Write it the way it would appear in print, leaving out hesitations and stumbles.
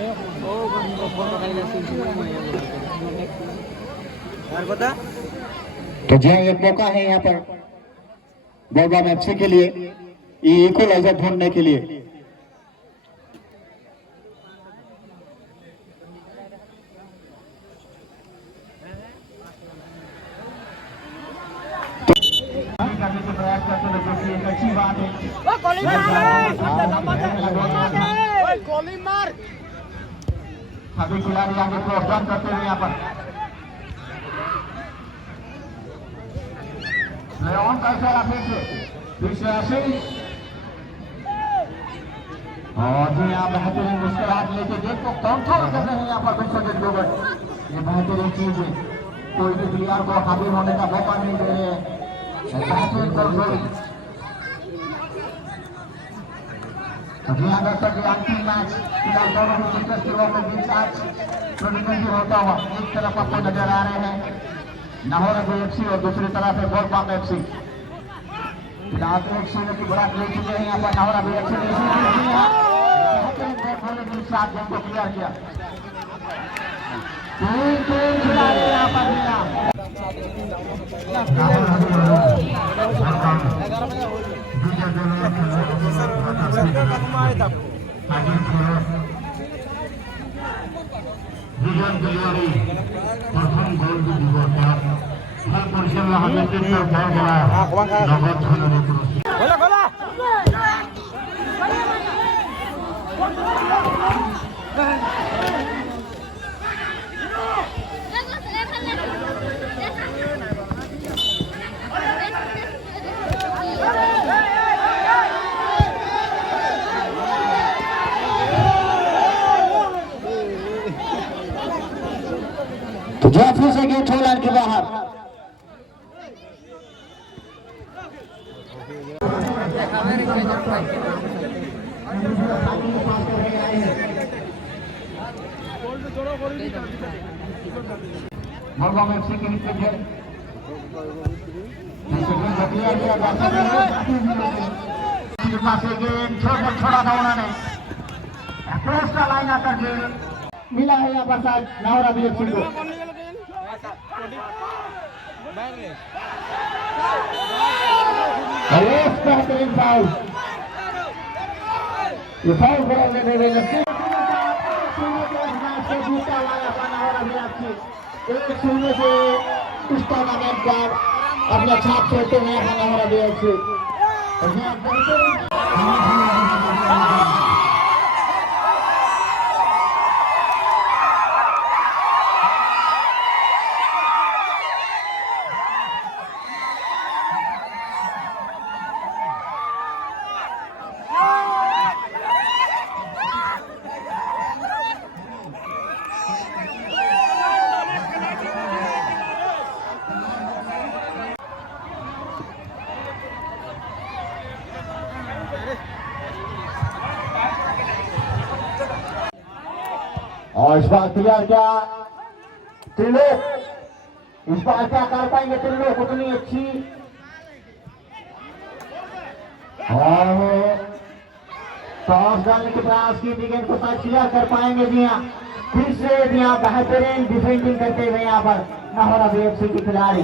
तो जो एक मौका है यहाँ पर बोलबाम एफसी के लिए इक्वलाइजर ढूंढने के लिए। प्रयास करते हैं जो कि एक अच्छी बात है। सभी खिलाड़ी आगे प्रोत्साहन करते हुए यहाँ पर फिर से ऐसे और जी यहाँ बेहतरीन मुस्कुराहट लेके गेट को कंट्रोल कर रहे हैं यहाँ पर विश्वजीत ग्रोवर। ये बेहतरीन चीज है, कोई भी प्लेयर को हावी होने का मौका नहीं दे रहे हैं। बेहतरीन कंट्रोल। अभी अगर सभी अंतिम मैच फिलहाल दोनों ही क्रिकेट टीमों के बीच आज प्रतिद्वंदी होता हुआ एक तरफ आपको नजर आ रहे हैं नाहौर एफसी और दूसरी तरफ है बोलबाम एफसी। फिलहाल एक शून्य की बढ़त ले चुके हैं यहाँ पर नाहौर एफसी ने साथ गेम को क्लियर किया। तीन खिलाड़ी यहाँ पर मिला। प्रथम गोल भी दिवस हर पुरुषों में हमें कितना ध्यान तो जो फिर से गेट होल के बाहर बोलबाम एफसी के लिए छोड़ा था उन्होंने अप्रोच का लाइन आकर के मिला है यहाँ पर साथ नाहौर एफसी को। बेहतरीन फाउल, ये फाउल कराने में एक शून्य से इस टूर्नामेंट का अपना छाप छोड़ते हुए नाहौर एफसी। और इस बार क्लियर क्या त्रिलोक, इस बार क्या कर पाएंगे त्रिलोक उतनी अच्छी और टॉस डालने के प्रयास की गेंद को क्लियर कर पाएंगे जी हाँ। फिर से यहाँ बेहतरीन डिफेंडिंग करते हुए यहाँ पर नाहौर एफसी के खिलाड़ी।